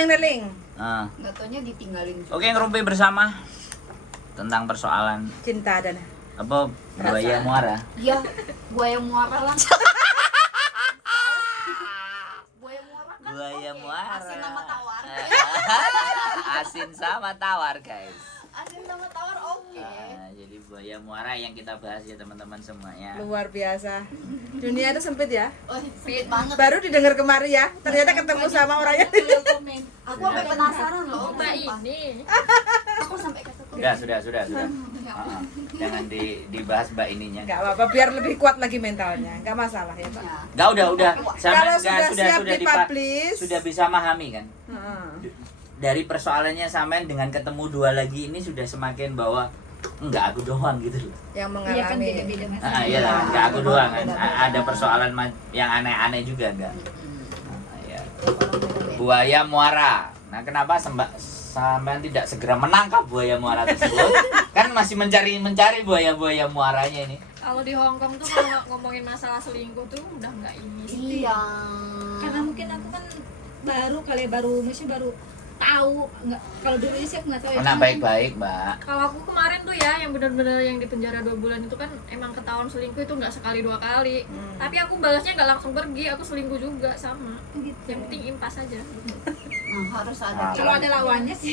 neling-neling. Nggak taunya ditinggalin juga. Oke, ngerumpi bersama tentang persoalan Cinta dan apa buaya muara. Iya, buaya muara lah. Buaya muara kan Buaya oke. muara. Asin sama tawar. Asin sama tawar, guys. Asin sama tawar oke. Jadi buaya muara yang kita bahas ya teman-teman semuanya. luar biasa. Dunia itu sempit ya. Oh, sempit banget. Baru didengar kemari ya. Ternyata ketemu sama orangnya. Aku sampai penasaran loh. Mbak sumpah. ini. Aku sampai kata Sudah. Jangan dibahas mbak ininya. Enggak apa-apa, biar lebih kuat lagi mentalnya. Enggak masalah ya, Pak. Enggak, udah. Kalau sudah siap dipublish. Sudah bisa memahami kan? Heeh. Dari persoalannya sampean dengan ketemu dua lagi ini sudah semakin bahwa enggak aku doang gitu loh. Yang Iya kan mengalami. beda-beda mas. Iya lah, enggak aku doang kan. Ada persoalan yang aneh-aneh juga enggak? Iya. Buaya muara. Nah, kenapa sampean tidak segera menangkap buaya muara tersebut? Kan masih mencari buaya-buaya muaranya ini. Kalau di Hongkong tuh kalau ngomongin masalah selingkuh tuh udah nggak ini. Iya. Karena mungkin aku kan baru tahu nggak, kalau dulu sih aku nggak tahu ya. Nah, baik-baik, Mbak. Kalau aku kemarin tuh ya yang benar-benar yang di penjara 2 bulan itu kan emang ketahuan selingkuh itu nggak sekali 2 kali. Tapi aku balasnya nggak langsung pergi, aku selingkuh juga sama. Gitu. Yang penting impas aja. Nah, harus ada. Kalau ada lawannya sih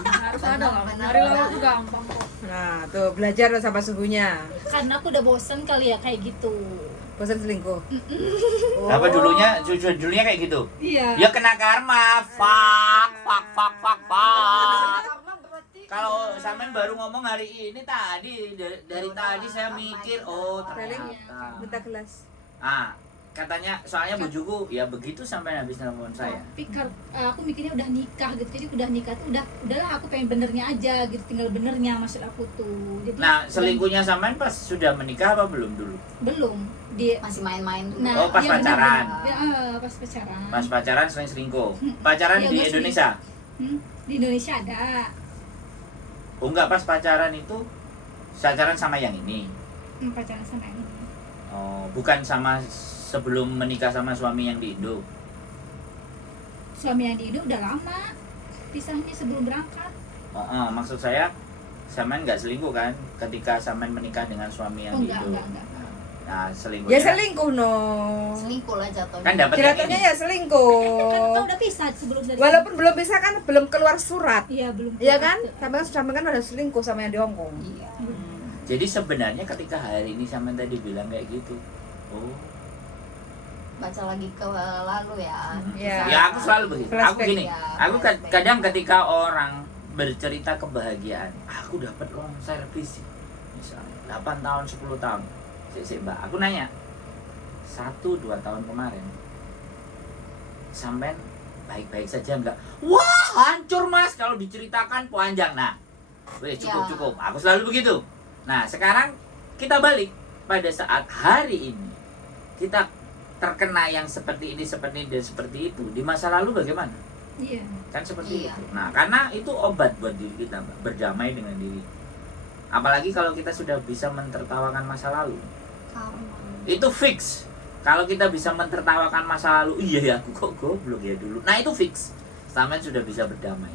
Harus ada lah. Nyari lawan tuh gampang kok. Nah, tuh belajar sama suhunya. karena aku udah bosen kali ya kayak gitu. Bosan selingkuh. Apa dulunya kayak gitu? Iya. Ya kena karma. Fuck. Karena berarti Kalau sampean baru ngomong hari ini tadi dari tadi saya mikir ternyata. Minta gelas. Katanya soalnya bujuku ya begitu sampai habis nelfon saya. Tapi aku mikirnya udah nikah gitu, jadi udah nikah tuh udahlah aku pengen benernya aja gitu, tinggal benernya maksud aku tuh. Jadi Nah, selingkuhnya sampean pas sudah menikah apa belum dulu? belum dia. masih main-main dulu. Nah, Oh, pas iya, pacaran. bener. Ya, pas pacaran. Pas pacaran sering selingkuh. Pacaran Iya, di gua Indonesia? Di Indonesia ada. Oh enggak, pas pacaran itu pacaran sama yang ini. Pacaran sama ini. Oh, bukan sama sebelum menikah sama suami yang di Indo. Suami yang di Indo udah lama pisahnya sebelum berangkat. Maksud saya sampean nggak selingkuh kan ketika sampean menikah dengan suami yang di Indo? Enggak. Nah, selingkuh. Ya selingkuh no. Selingkuh lah jatuhnya. Kan dapat yang Jatuhnya ini. ya selingkuh. Kan udah pisah sebelum dari. Walaupun belum bisa kan belum keluar surat. Iya belum. Iya kan? Sampai kan udah selingkuh sama yang di Hongkong. Iya. Jadi sebenarnya ketika hari ini sampean tadi bilang kayak gitu. Oh. Baca lagi ke lalu ya. Iya. Ya aku selalu begitu. Aku Flashback. gini. Ya, Aku flashback. kadang ketika orang bercerita kebahagiaan, aku dapat uang servis misalnya 8 tahun 10 tahun. Mbak, aku nanya 1-2 tahun kemarin sampean baik-baik saja enggak? Wah, hancur Mas kalau diceritakan panjang. Nah, cukup. Aku selalu begitu. Nah, sekarang kita balik pada saat hari ini kita terkena yang seperti ini, seperti itu. Di masa lalu bagaimana? Iya. Kan seperti Iya. itu. Nah, karena itu obat buat diri kita, Mbak, berdamai dengan diri. Apalagi kalau kita sudah bisa mentertawakan masa lalu. Karma. Itu fix. Kalau kita bisa mentertawakan masa lalu, iya ya aku kok goblok ya dulu. Nah, itu fix. Sampean sudah bisa berdamai.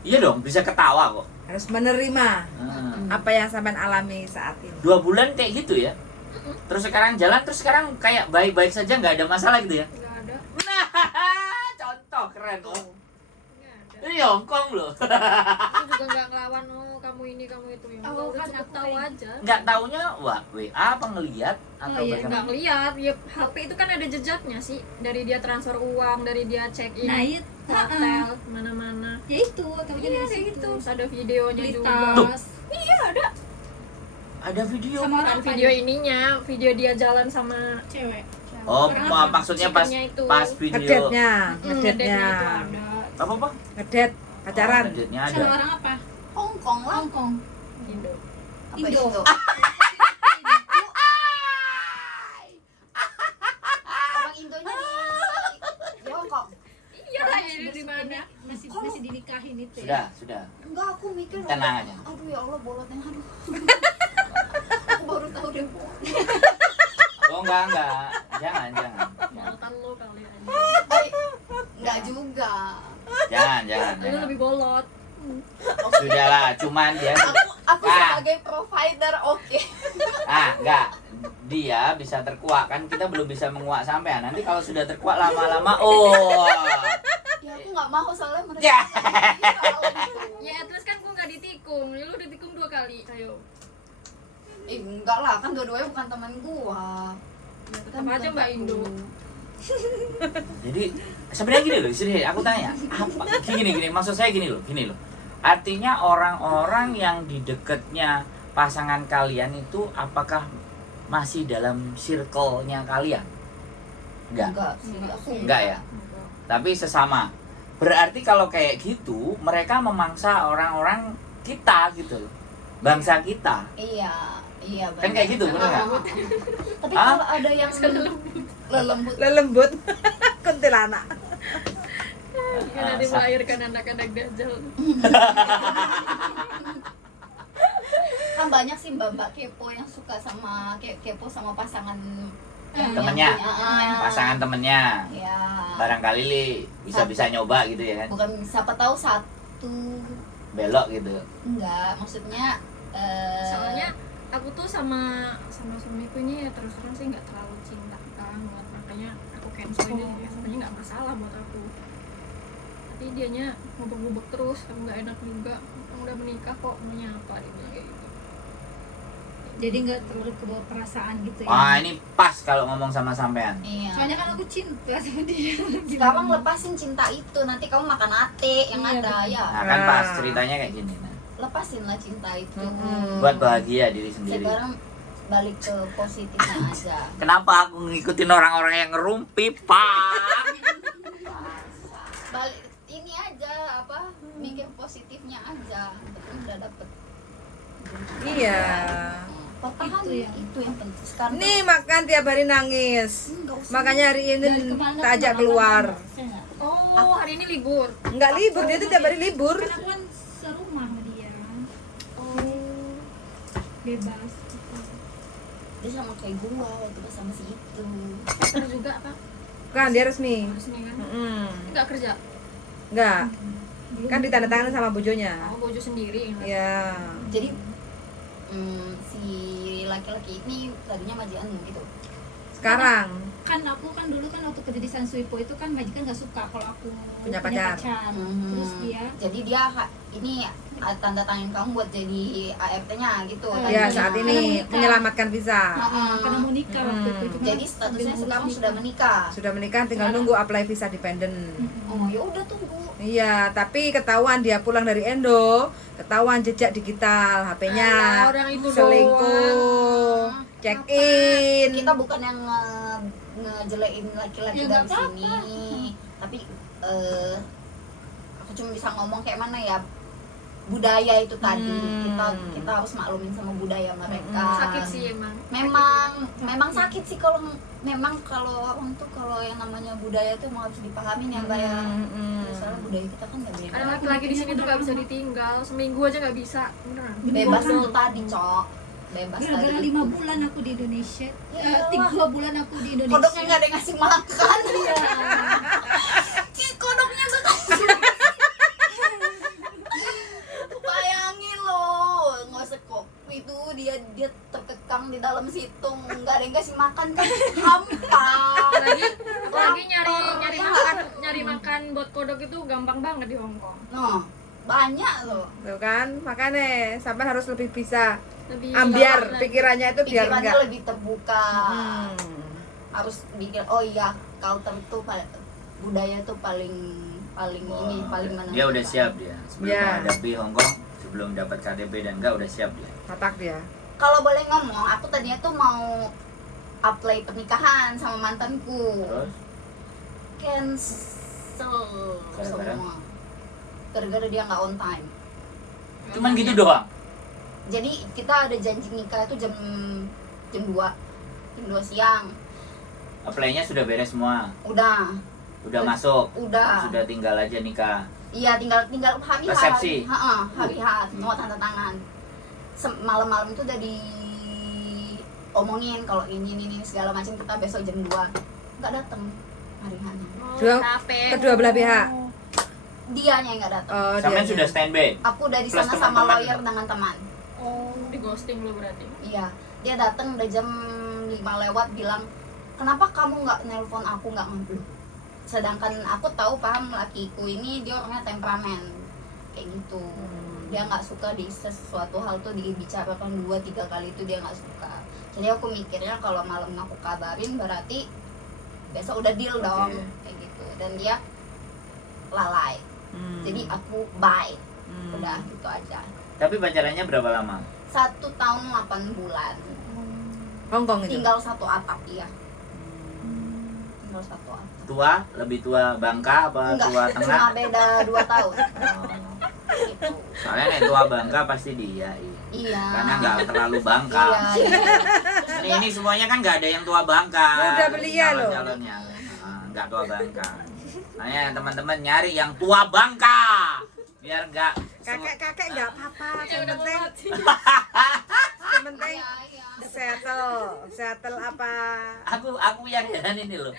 Iya dong, bisa ketawa kok. Harus menerima Hmm. apa yang sampean alami saat ini. 2 bulan kayak gitu ya. Terus sekarang jalan, terus sekarang kayak baik-baik saja, nggak ada masalah gitu ya. Nggak ada. Nah, contoh keren. Nggak ada. Ini Hongkong loh. Aku juga nggak ngelawan kamu ini kamu itu ya. Oh, Udah kan cukup aku tahu kayak- aja. Nggak taunya WA apa ngelihat atau iya, bagaimana? Nggak ngeliat, ya HP itu kan ada jejaknya sih. Dari dia transfer uang, dari dia check in Nah itu hotel, mana-mana. ya itu tahu Iya kayak gitu. Terus ada videonya Beli juga. tas Iya ada. Ada video. sama orang Kan video ininya, video dia jalan sama cewek. Oh, Orang maksudnya pas chickennya itu. pas video. Ngedate-nya, ngedate-nya ngedate-nya. itu ada. Apa? Ngedet pacaran. Oh, ngedate-nya ada. Sama orang apa? Hongkong lah. Hongkong. Indo. Apa Indo. Indo? Orang Indonya di Hongkong. Iya lah ini di mana? Masih dinikahin itu Sudah. Enggak, aku mikir. Tenang aja. Aduh ya Allah, bolotnya aduh. Aku baru tahu deh. Oh, enggak. Jangan. Mantan lo kali aja. Enggak Enggak juga. Jangan. Lu lebih bolot. Sudahlah, cuman dia Aku Ah. sebagai provider oke. enggak. Dia bisa terkuak kan kita belum bisa menguak sampean. Nanti kalau sudah terkuak lama-lama Ya aku nggak mau soalnya mereka. Ya. Ya terus kan gua nggak ditikung. Ya, lu ditikung 2 kali. Ayo. Enggak lah, kan dua-duanya bukan teman gua. Ya, tetap aja Mbak Indo. Jadi sebenarnya gini loh, sini aku tanya, apa gini maksud saya gini loh. Artinya orang-orang yang di dekatnya pasangan kalian itu apakah masih dalam circle-nya kalian? Enggak. sih, aku Enggak ya. Tapi sesama. Berarti kalau kayak gitu, mereka memangsa orang-orang kita gitu loh. Bangsa kita. Iya, Kan kayak gitu, bener nggak? Tapi Hah? kalau ada yang lelembut, Lelembut. Kuntilanak. Jika nanti melahirkan anak-anak dajjal. kan banyak sih mbak-mbak kepo yang suka sama kepo sama pasangan yang Temennya. punya, Pasangan temennya. Ya. Barangkali Li bisa nyoba gitu ya kan. Bukan siapa tahu satu Belok gitu. enggak, maksudnya Soalnya aku tuh sama suamiku ini ya terus terang sih nggak terlalu cinta banget, makanya aku cancel ini sebenarnya nggak masalah buat aku. Tapi dianya ngubek-ngubek terus, aku nggak enak juga. Kamu udah menikah kok maunya apa, dia bilang kayak gitu. Jadi nggak terlalu kebawa perasaan gitu ya. Wah, ini pas kalau ngomong sama sampean. iya. Soalnya kan aku cinta sama dia. Sekarang lepasin cinta itu, nanti kamu makan ate yang Iya, ada betul. ya. Nah, kan pas ceritanya kayak gini. Nah, Lepasinlah cinta itu. buat bahagia diri sendiri. Sekarang balik ke positifnya aja. Kenapa aku ngikutin orang-orang yang ngerumpi, Pak? Balik ini aja apa? Mikir positifnya aja. Tapi udah dapet. Iya. Pertahanin Itu itu, ya. yang penting sekarang. Nih makan tiap hari nangis. Nggak usah. Makanya hari ini Dari kemana tak ajak kemana keluar. kan, saya nggak. Oh, hari ini libur. Enggak libur, dia tuh tiap hari libur. Kan aku kan serumah sama dia. Oh. Bebas. Dia sama kayak gua waktu pas sama si itu. Terus juga apa? Kan dia resmi. Resmi kan? Mm-mm. Nggak kerja. Enggak. Kan ditandatangani sama bojonya. Oh, bojo sendiri. Iya. Jadi si laki-laki ini tadinya majikanmu gitu. Sekarang Kan aku kan dulu kan waktu kerja di Sansuipo itu kan majikan nggak suka kalau aku Punya pacar. Terus dia Jadi dia ini tanda tangan kamu buat jadi ART-nya gitu. ya tadinya. saat ini menyelamatkan visa. karena mau nikah waktu itu. Cuma Jadi statusnya sekarang sudah menikah. Sudah menikah tinggal nunggu apply visa dependent. Oh ya udah tunggu. Iya, tapi ketahuan dia pulang dari Indo, ketahuan jejak digital HP-nya, Alah, orang itu selingkuh, check in. Kita bukan yang ngejelein laki-laki Ya, dari nggak apa-apa. sini, tapi aku cuma bisa ngomong kayak mana ya, budaya itu tadi kita harus maklumin sama budaya mereka. Sakit sih emang. Memang sakit sih kalau orang tuh kalau yang namanya budaya tuh emang harus dipahamin ya mbak ya. Soalnya budaya kita kan nggak beda. Ada laki-laki di sini tuh nggak bisa ditinggal, seminggu aja nggak bisa. Beneran. Bebas itu tadi cok, bebas gara-gara tadi. 5 bulan aku di Indonesia. Ya 3 bulan aku di Indonesia. Kodoknya nggak ada yang ngasih makan ya. Kodoknya nggak kasih. Bayangin loh, nggak usah kopi itu dia terkekang di dalam situ, nggak ada yang kasih makan kan hampa. Lagi nyari makan buat kodok itu gampang banget di Hongkong. Nah, banyak loh. Tuh kan, makanya sampai harus lebih bisa Lebih ambiar gampang. pikirannya itu biar Pikirannya enggak. lebih terbuka. Harus pikir, oh iya, culture tuh budaya tuh paling ini paling mana. Dia udah siap dia. Sebelum Ya. menghadapi Hongkong, sebelum dapat KTP dan enggak udah siap dia. Matak dia. Kalau boleh ngomong, aku tadinya tuh mau apply pernikahan sama mantanku. Terus Cancel Gara-gara? semua. Gara-gara dia nggak on time. cuman gitu doang. Jadi kita ada janji nikah itu jam 2 siang. Apply-nya sudah beres semua. Udah Masuk. udah. Sudah tinggal aja nikah. Iya, tinggal hari H. Resepsi. Hari H, mau tanda tangan. Malam-malam itu udah diomongin kalau ini segala macam, kita besok jam 2. Enggak datang hari H-nya. Oh, kedua belah pihak. Dianya yang nggak datang. Oh, Sampean dia. sudah standby. Aku udah di Plus sana sama teman-teman. lawyer dengan teman. Oh, di ghosting lu berarti. Iya, dia datang udah jam 5 lewat bilang, kenapa kamu nggak nelpon aku, nggak ngeblok? Sedangkan aku tahu paham lakiku ini dia orangnya temperamen kayak gitu. Dia nggak suka di sesuatu hal tuh dibicarakan 2-3 kali itu dia nggak suka. Jadi aku mikirnya kalau malam aku kabarin berarti besok udah deal dong kayak gitu. Dan dia lalai. Jadi aku bye. Udah gitu aja. Tapi pacarannya berapa lama? 1 tahun 8 bulan. Hongkong itu. Tinggal satu atap ya. Tinggal satu atap. Tua, lebih tua Bangka apa Enggak, tua tengah? cuma beda 2 tahun. Gitu. Soalnya nek tua Bangka pasti dia. Iya. Karena nggak terlalu Bangka. Iya. Ini semuanya kan nggak ada yang tua Bangka. Muda belia loh. Calon-calonnya. Nggak tua Bangka. Makanya teman-teman nyari yang tua Bangka. Biar nggak Kakek nggak apa-apa, Ya yang udah mau penting mati. yang penting Iya. settle apa. aku yang heran ini loh.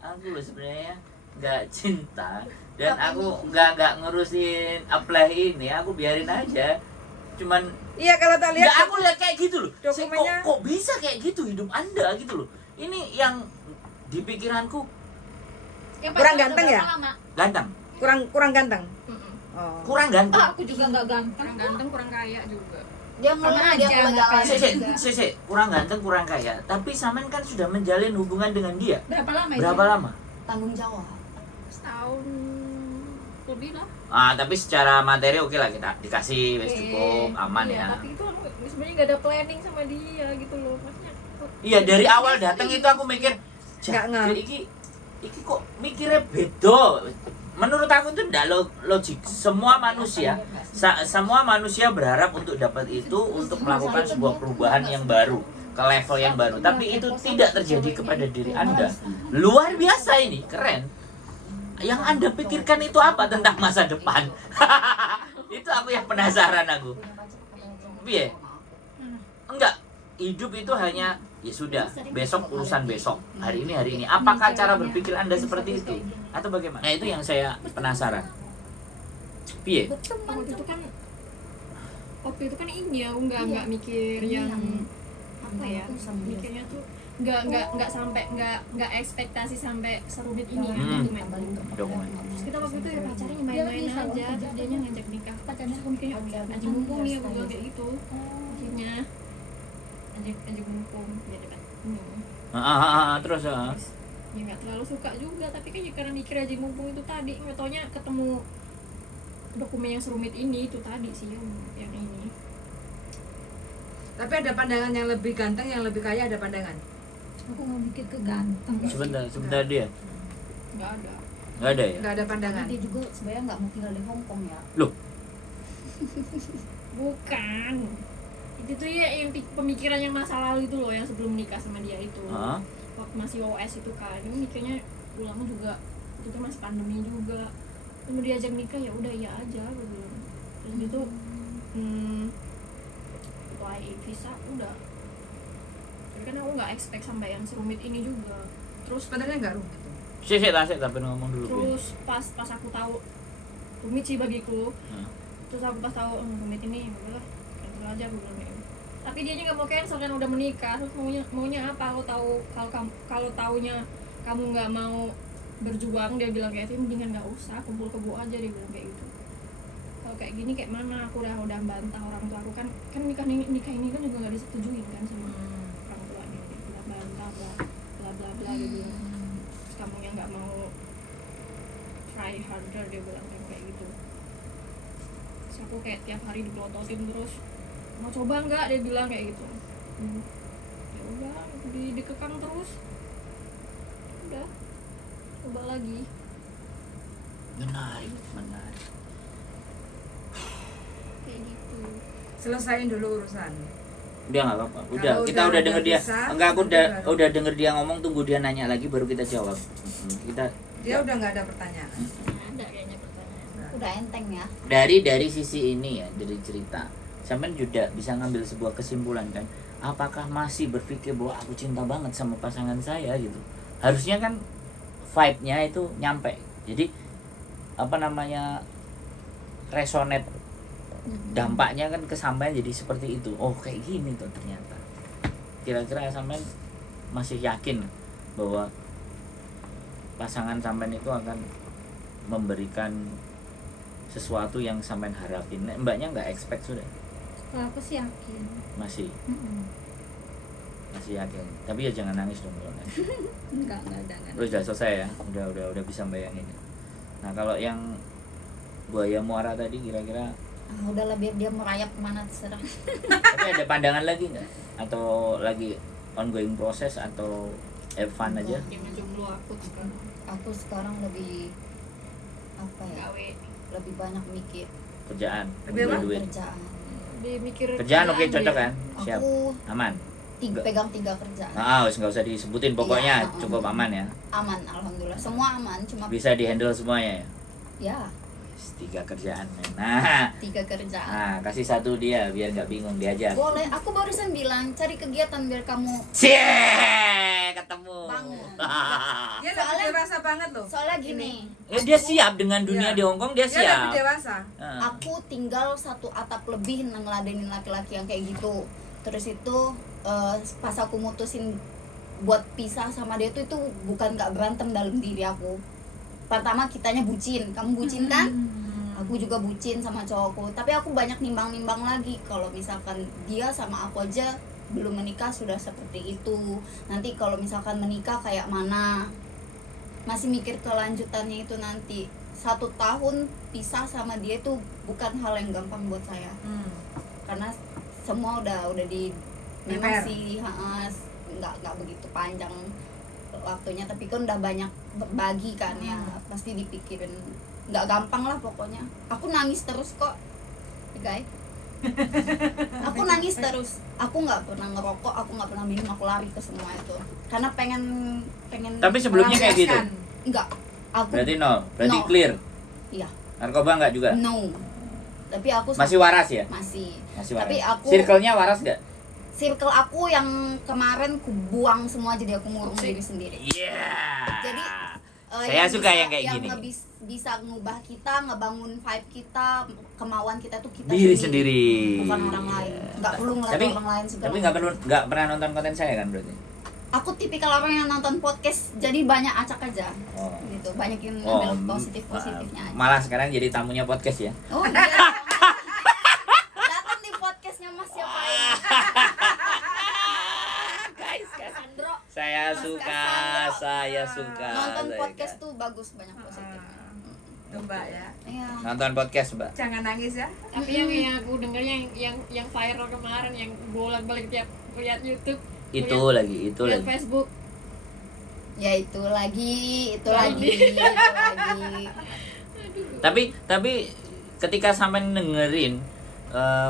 Aku loh sebenarnya nggak cinta dan aku nggak ngurusin apply ini, aku biarin aja. Cuman Iya, kalau tak lihat nggak, aku lihat kayak gitu loh. dokumennya. Kok bisa kayak gitu hidup Anda gitu loh. Ini yang di pikiranku Yang Kurang pacaran ganteng udah ya? berapa lama? ganteng, kurang ganteng. Mm-mm. Oh. kurang ganteng. Aku juga nggak ganteng. Kurang ganteng, kurang kaya juga. Dia Sama ngeluh, aja, dia nggak kelegalan kayak- juga. Sik, kurang ganteng, kurang kaya. Tapi Samen kan sudah menjalin hubungan dengan dia. Berapa lama itu? Berapa lama? Tanggung jawab. Setahun lebih lah. Tapi secara materi oke lah, kita dikasih wes cukup aman Iya, ya. tapi itu aku sebenarnya gak ada planning sama dia gitu loh. Maksudnya Iya, dari awal datang itu aku mikir, Nggak ngeh. iki kok mikirnya beda. Menurut aku itu tidak logik. Semua manusia berharap untuk dapat itu, untuk melakukan sebuah perubahan yang baru ke level yang baru. Tapi itu tidak terjadi kepada diri Anda. Luar biasa ini, keren. Yang Anda pikirkan itu apa tentang masa depan? Itu aku yang penasaran aku. Piye? Enggak, hidup itu hanya ya sudah, besok urusan besok, hari ini. Apakah cara berpikir Anda seperti itu atau bagaimana? Nah, itu yang saya penasaran. Piye? waktu itu kan ini ya, aku nggak mikir yang apa ya, mikirnya tuh nggak sampai nggak ekspektasi sampai serumit ini ya Dokumen. Terus kita waktu itu ya pacarnya main-main aja, terus dia ngajak nikah. Terus aku mikirnya oke, aja mumpung nih, aku bilang kayak gitu. Akhirnya ajak mumpung ya dekat. Terus Ya nggak terlalu suka juga, tapi kan ya karena mikir aja mumpung itu tadi, nggak taunya ketemu dokumen yang serumit ini itu tadi sih yang ini. Tapi ada pandangan yang lebih ganteng, yang lebih kaya, ada pandangan. Aku nggak mikir ke ganteng. sebentar dia. Nggak ada. Nggak ada ya? Nggak ada pandangan. Dia juga sebenarnya nggak mau tinggal di Hong Kong ya. Loh, Bukan. Itu tuh ya yang pemikiran yang masa lalu itu loh, yang sebelum nikah sama dia itu. Hah? Waktu masih OS itu kan, ini mikirnya ulama juga itu tuh masih pandemi juga. Mau diajak nikah ya udah iya aja gitu. Terus gitu apply visa udah. Tapi kan aku nggak expect sampai yang serumit ini juga. Terus Sebenarnya nggak rumit. Sik tapi ngomong dulu. Pi. terus pas aku tahu rumit sih bagiku. Terus aku pas tahu rumit ini udahlah cancel aja aku bilang kayak gitu. Tapi dia nggak mau cancel kan udah menikah. Terus maunya apa? Aku tahu kalau taunya kamu nggak mau berjuang, dia bilang kayak gitu, mendingan nggak usah, kumpul kebo aja, dia bilang kayak gitu. Kalau kayak gini kayak mana? Aku udah bantah orang tua aku kan nikah ini kan juga nggak disetujuin kan sama orang tuanya, udah bantah bla dia bilang. Terus kamu yang nggak mau try harder, dia bilang kayak gitu. Terus aku kayak tiap hari dipelototin terus, mau coba nggak, dia bilang kayak gitu. Ya udah, dikekang terus, udah coba lagi. Menarik. Kayak gitu. Selesaiin dulu urusan. Udah nggak apa-apa. Udah, Kalau kita udah udah denger dia. bisa, Enggak, aku udah baru. udah denger dia ngomong, tunggu dia nanya lagi baru kita jawab. Kita Dia udah nggak ada pertanyaan. Ada kayaknya pertanyaan. Udah enteng ya. dari sisi ini ya, dari cerita. Sampean juga bisa ngambil sebuah kesimpulan kan. Apakah masih berpikir bahwa aku cinta banget sama pasangan saya gitu? Harusnya kan vibe-nya itu nyampe. Jadi apa namanya, resonate, dampaknya kan kesampaian jadi seperti itu. Oh kayak gini tuh ternyata. Kira-kira sampean masih yakin bahwa pasangan sampean itu akan memberikan sesuatu yang sampean harapin? Mbaknya nggak expect sudah? Kalau aku sih yakin. Masih Mm-mm. yakin. Tapi ya jangan nangis dong kalau nangis. Enggak jangan. Terus udah selesai ya, udah bisa bayangin. Nah kalau yang buaya muara tadi kira-kira Udahlah biar dia merayap kemana terserah. tapi ada pandangan lagi nggak? Atau lagi ongoing proses atau have fun aja? Yang jomblo aku sekarang Aku sekarang lebih apa ya? gawe, Lebih banyak mikir Kerjaan, Lebih apa? duit. kerjaan. lebih mikir Kerjaan oke, cocok dia. kan? Siap, Aku aman. pegang 3 kerjaan. Nggak usah disebutin, pokoknya Iya, cukup aman ya. Aman, alhamdulillah. Semua aman, cuma Bisa dihandle semuanya ya. ya 3 kerjaan. Nah, 3 kerjaan. nah kasih satu dia biar nggak bingung diajar. Boleh, aku barusan bilang cari kegiatan biar kamu Cie, ketemu. bangun. Dia lebih Soalnya- dewasa banget loh. Soalnya gini, Dia siap dengan dunia Iya. di Hongkong, dia Dia lebih siap. dewasa. Heeh. aku tinggal satu atap lebih ngeladenin laki-laki yang kayak gitu. Terus itu pas aku mutusin buat pisah sama dia tuh itu bukan gak berantem dalam diri aku. Pertama kitanya bucin, kamu bucin kan? Aku juga bucin sama cowokku. Tapi aku banyak nimbang-nimbang lagi kalau misalkan dia sama aku aja belum menikah sudah seperti itu. Nanti kalau misalkan menikah kayak mana? Masih mikir kelanjutannya itu nanti. 1 tahun pisah sama dia itu bukan hal yang gampang buat saya. Karena semua udah di memang Prepare. sih nggak begitu panjang waktunya, tapi kan udah banyak berbagi kan ya, pasti dipikirin nggak gampang lah pokoknya. Aku nangis terus kok guys. Aku nangis terus, aku nggak pernah ngerokok, aku nggak pernah minum, aku lari ke semua itu karena pengen Tapi sebelumnya kayak gitu. melampiaskan. nggak aku Berarti nol, berarti No. clear. Iya. Narkoba nggak juga? no, tapi aku Masih waras ya? masih Masih waras. Tapi aku- Circle-nya waras nggak? circle aku yang kemarin ku buang semua, jadi aku ngurung diri sendiri. Iya. Jadi, Saya suka yang kayak gini. Bisa ngubah kita, ngebangun vibe kita, kemauan kita tuh kita Diri sendiri. bukan orang lain. Nggak perlu ngeliat Tapi- orang lain segala. Tapi nggak pernah nonton konten saya kan berarti? Aku tipikal orang yang nonton podcast, jadi banyak acak aja. Oh. Gitu, banyak yang Oh, ngambil positifnya aja. malah sekarang jadi tamunya podcast ya? Oh iya. Datang di podcastnya Mas siapa ya? Guys, Sandro. saya Mas suka, Cassandro. saya suka. Nonton saya podcast suka. tuh bagus, banyak positifnya. Mbak ya. Iya. Nonton podcast, Mbak. Jangan nangis ya. Tapi yang aku denger yang viral kemarin, yang bolak-balik tiap lihat YouTube, Itu lagi, itu lihat lagi. Facebook, Ya itu lagi, itu Lagi. lagi, itu lagi. Tapi ketika sampai dengerin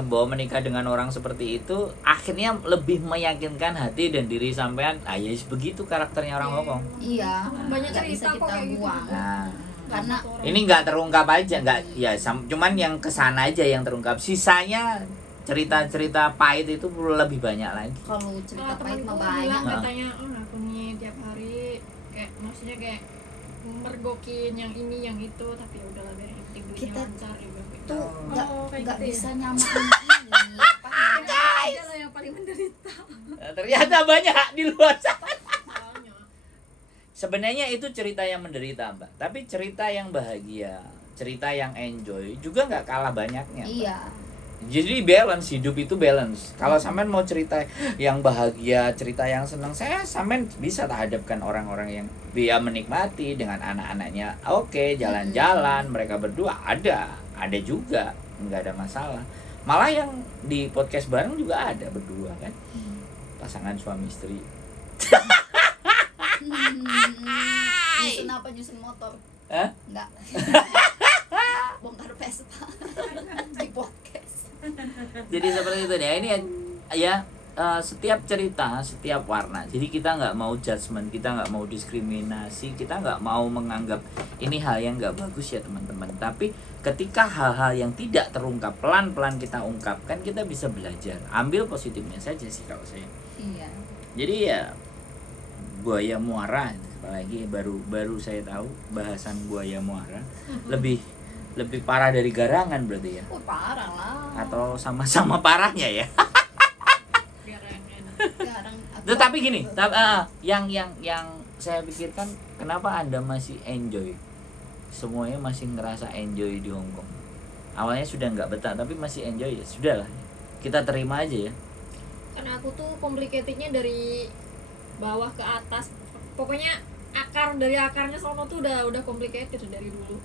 bahwa menikah dengan orang seperti itu akhirnya lebih meyakinkan hati dan diri sampean. Ya begitu karakternya orang Hongkong. Iya. Banyak nggak bisa cerita kok kita kayak gitu. buang. Nah, Karena ini nggak terungkap aja, nggak ya cuman yang kesana aja yang terungkap. Sisanya cerita-cerita pahit itu lebih banyak lagi. kalau cerita kalau pahit temanku mah bilang banyak. katanya, aku nih tiap hari kayak maksudnya kayak mergokin yang ini yang itu, tapi ya udahlah biar yang penting duitnya Kita lancar ya udah. Tuh nggak kayak nggak gitu ya. bisa nyamain ini. Paham? Dia loh yang paling menderita. Nah, ternyata banyak di luar sana. Soalnya Sebenarnya itu cerita yang menderita, Mbak. Tapi cerita yang bahagia, cerita yang enjoy juga nggak kalah banyaknya, Mbak. Iya. Jadi balance, hidup itu balance. Kalau sampean mau cerita yang bahagia, cerita yang senang, saya sampean bisa tak hadapkan orang-orang yang dia menikmati dengan anak-anaknya. Oke, jalan-jalan, mereka berdua ada juga, nggak ada masalah. Malah yang di podcast bareng juga ada berdua kan, pasangan suami istri. Nyusun apa, nyusun motor? Hah? Enggak. Bongkar Vespa di podcast. Jadi seperti itu deh. Ini ya setiap cerita, setiap warna. Jadi kita nggak mau judgement, kita nggak mau diskriminasi, kita nggak mau menganggap ini hal yang nggak bagus ya teman-teman. Tapi ketika hal-hal yang tidak terungkap pelan-pelan kita ungkapkan, kita bisa belajar. Ambil positifnya saja sih kalau saya. Iya. Jadi ya buaya muara, apalagi baru saya tahu bahasan buaya muara lebih parah dari garangan berarti ya, Parah lah. atau sama-sama parahnya ya. Garang. Tetapi gini, yang saya pikirkan, kenapa Anda masih enjoy? Semuanya masih ngerasa enjoy di Hong Kong. Awalnya sudah nggak betah, tapi masih enjoy, ya sudahlah. Kita terima aja ya. Karena aku tuh complicatednya dari bawah ke atas, pokoknya dari akarnya sono tuh udah complicated dari dulu.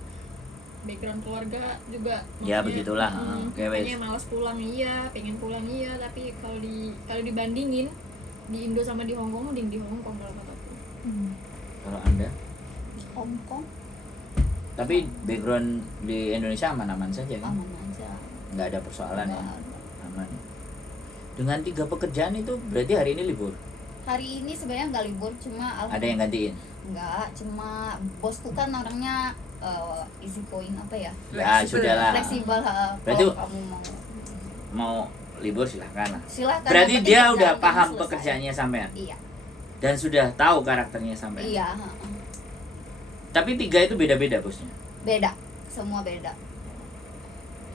Background keluarga juga Ya, maksudnya, begitulah. Oke, wes. makanya malas pulang iya, pengen pulang iya, tapi kalau dibandingin di Indo sama di Hong Kong, mending di Hong Kong kalau kataku. Kalau Anda, Hong Kong tapi background di Indonesia aman-aman saja kan? aman aja. Nggak ada persoalan ya, Nggak ada. aman. Dengan 3 pekerjaan itu berarti hari ini libur. Hari ini sebenarnya nggak libur, cuma Ada yang gantiin. nggak, cuma bosku kan orangnya easy going apa ya, Ya sudahlah. fleksibel. Berarti Kalau kamu mau libur silahkan lah. silakan. Berarti yang penting dia kerjaan udah kamu paham selesai. pekerjaannya sampean Iya, dan sudah tahu karakternya sampean. iya. Tapi 3 itu beda-beda bosnya. Beda, semua beda.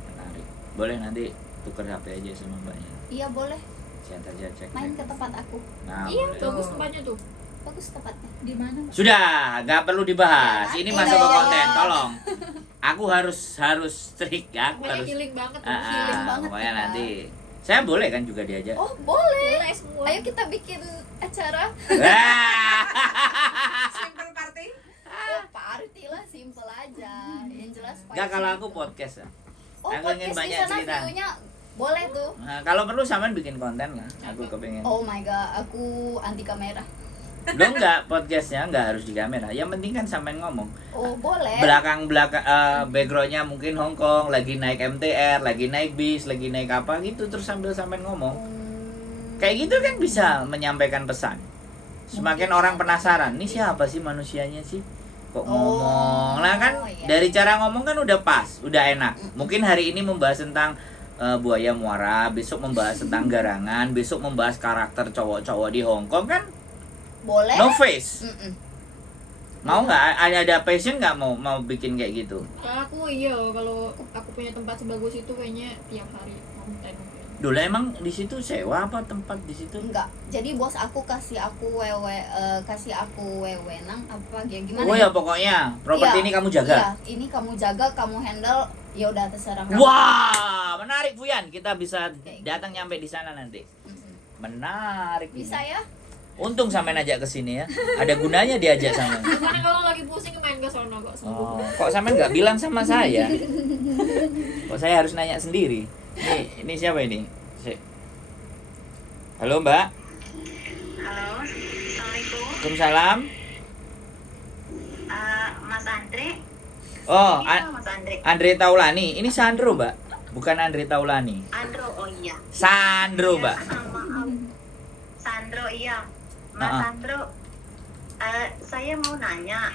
Menarik. Boleh nanti tuker HP aja sama mbaknya. Iya boleh, Saya saja cek. main ke tempat aku. Nah, Iya, boleh. bagus tempatnya tuh. Bagus tempatnya. Di mana? Sudah, nggak perlu dibahas. Ya, Ini nanti masuk ke dong. konten, tolong. Aku harus strict ya. Aku Pokoknya harus. healing banget, healing banget Pokoknya kita. nanti. Saya boleh kan juga diajak. Oh boleh. Boleh semua. Ayo kita bikin acara. Wah. Simple party. Party lah, simple aja. Yang jelas. Nggak, kalau aku podcast ya. Oh aku ingin podcast di banyak sana cerita. view-nya boleh tuh. Nah, kalau perlu sampean bikin konten lah. Aku kepengen. Oh my god, aku anti kamera. Lo nggak, podcastnya nggak harus di kamera. Yang penting kan sampean ngomong. Oh boleh. Belakang backgroundnya mungkin Hong Kong, lagi naik MTR, lagi naik bis, lagi naik apa gitu, terus sambil sampean ngomong. Kayak gitu kan bisa menyampaikan pesan. Semakin orang penasaran, ini siapa sih manusianya sih? Kok ngomong? Nah kan iya. dari cara ngomong kan udah pas, udah enak. Mungkin hari ini membahas tentang buaya muara, besok membahas tentang garangan, besok membahas karakter cowok-cowok di Hong Kong kan Boleh. no face. Mm-mm. Mau nggak ada passion nggak mau bikin kayak gitu? Kalau aku iya, kalau aku punya tempat sebagus itu kayaknya tiap hari konten. Dulu emang di situ sewa apa tempat di situ? Enggak. Jadi bos aku kasih aku wewenang apa ya gimana? Oh ya pokoknya properti Iya, ini kamu jaga. Iya, ini kamu jaga, kamu handle. Ya udah terserah kamu. Wah, menarik Fuyan. Kita bisa Oke. datang nyampe di sana nanti. Mm-mm. Menarik. Bisa ini. ya? Untung sampai ajak ke sini ya. Ada gunanya diajak sama. Karena kalau lagi pusing main ke sono kok sembuh. Oh, kok sampai nggak bilang sama saya? Kok saya harus nanya sendiri? Ini siapa ini? Halo Mbak. Halo, Assalamualaikum. Waalaikumsalam. Mas Andre. Oh, Ini Mas Andre. Andre Taulani. Ini Sandro Mbak. Bukan Andre Taulani. Andro, oh iya. Sandro Mbak. Maaf. Sandro, iya. Mas Ah. Sandro, saya mau nanya.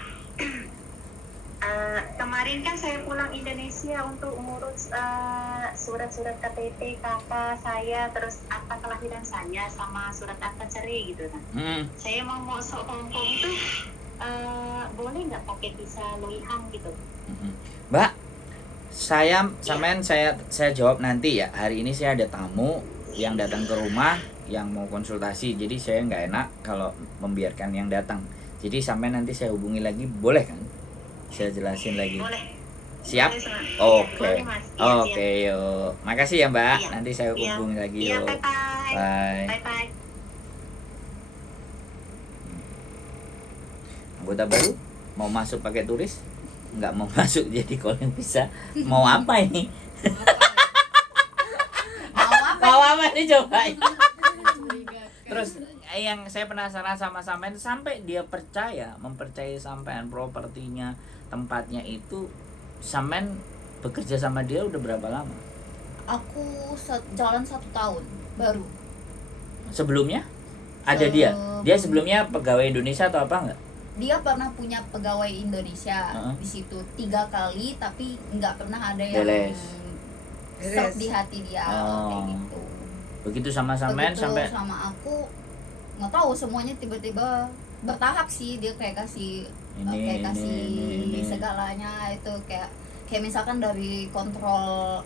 Kemarin kan saya pulang Indonesia untuk ngurus surat-surat KTP kakak saya, terus akta kelahiran saya sama surat akta cerai gitu kan. Saya mau masuk Hong Kong itu boleh nggak pakai visa Loihang gitu? Mbak, saya jawab nanti ya. Hari ini saya ada tamu yang datang ke rumah yang mau konsultasi. Jadi saya nggak enak kalau membiarkan yang datang. Jadi sampai nanti saya hubungi lagi, boleh kan? Saya jelasin lagi. Boleh. Siap? Boleh, Mas. Oke. Boleh, Mas. Iya, Oke, yuk. Makasih ya, Mbak. Iya. Nanti saya Iya. hubungi lagi Iya, yuk. bye-bye. Bye. Bye-bye. Anggota baru mau masuk pakai turis? Nggak mau masuk jadi calling bisa. Mau apa ini? Mau apa nih coba? Terus yang saya penasaran sama sampean, sampai dia mempercayai sampean propertinya, tempatnya itu, sampean bekerja sama dia udah berapa lama? Aku jalan 1 tahun baru. Sebelumnya ada dia sebelumnya pegawai Indonesia atau apa enggak? Dia pernah punya pegawai Indonesia Uh-huh. di situ 3 kali, tapi nggak pernah ada yang Beres. serp di hati dia Oh. kayak gitu. Begitu sama sampean Begitu sampai sama aku nggak tahu, semuanya tiba-tiba bertahap sih, dia kayak kasih Ini. segalanya itu kayak misalkan dari kontrol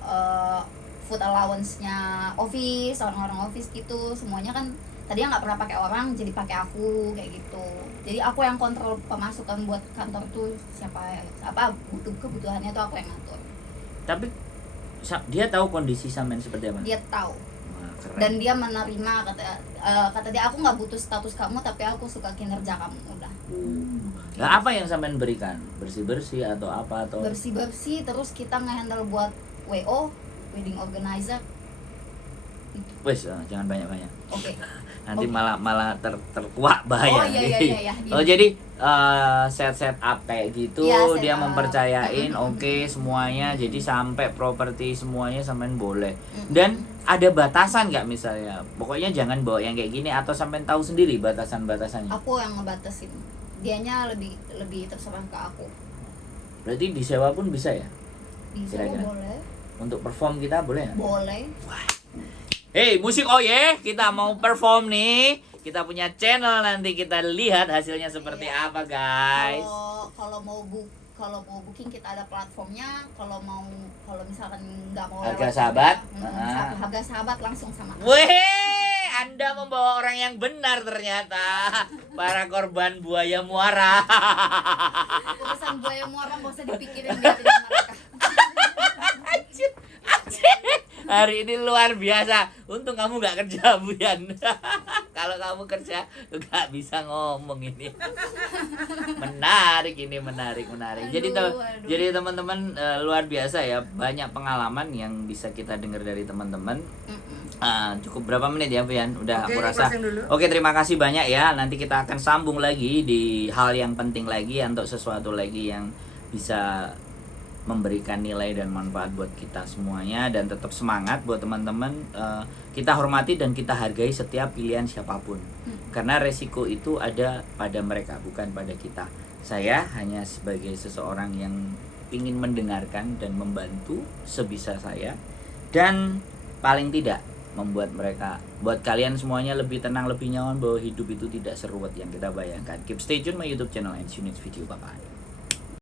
food allowance-nya office, orang-orang office gitu, semuanya kan tadinya nggak pernah pakai orang, jadi pakai aku kayak gitu. Jadi aku yang kontrol pemasukan buat kantor tuh apa kebutuhannya tuh aku yang ngatur. Tapi dia tahu kondisi sampean seperti apa? Dia tahu. Wah, keren. Dan dia menerima, kata dia, aku nggak butuh status kamu tapi aku suka kinerja kamu, udah. Nah, apa yang sampean berikan? Bersih-bersih atau apa atau Bersih terus kita ngehandle buat WO, wedding organizer. wes jangan banyak-banyak. Oke. Nanti Oke. malah terkuak bahaya. Oh iya. Oh jadi set up kayak gitu, Iya, set dia up. mempercayain oke semuanya, jadi sampai properti semuanya sampean boleh. Dan ada batasan nggak misalnya? Pokoknya jangan bawa yang kayak gini atau sampean tahu sendiri batasan-batasannya. Aku yang ngebatasin. Dianya lebih terserah ke aku. Berarti disewa pun bisa ya? Bisa Kira-kira? boleh. Untuk perform kita boleh nggak? Boleh. Hey musik kita mau perform nih. Kita punya channel, nanti kita lihat hasilnya seperti Iya. apa guys. Kalau mau booking kita ada platformnya. Kalau misalkan nggak mau Harga lewat sahabat? kita, harga sahabat langsung sama. Weh, Anda membawa orang yang benar ternyata. Para korban buaya muara. Urusan buaya muara nggak usah dipikirin, biarin mereka. Hari ini luar biasa. Untung kamu gak kerja, Buyan. Kalau kamu kerja gak bisa ngomong ini. Menarik ini, menarik. Jadi Aduh. jadi teman-teman luar biasa ya. Banyak pengalaman yang bisa kita dengar dari teman-teman. Cukup berapa menit ya, Buyan? Udah Oke, aku rasa. closing dulu. Oke, terima kasih banyak ya. Nanti kita akan sambung lagi di hal yang penting lagi, untuk sesuatu lagi yang bisa memberikan nilai dan manfaat buat kita semuanya. Dan tetap semangat buat teman-teman. Kita hormati dan kita hargai setiap pilihan siapapun, karena resiko itu ada pada mereka, bukan pada kita. Saya hanya sebagai seseorang yang ingin mendengarkan dan membantu sebisa saya, dan paling tidak membuat buat kalian semuanya lebih tenang, lebih nyaman, bahwa hidup itu tidak seruwet yang kita bayangkan. Keep stay tune my YouTube channel and see you next video. Bye bye.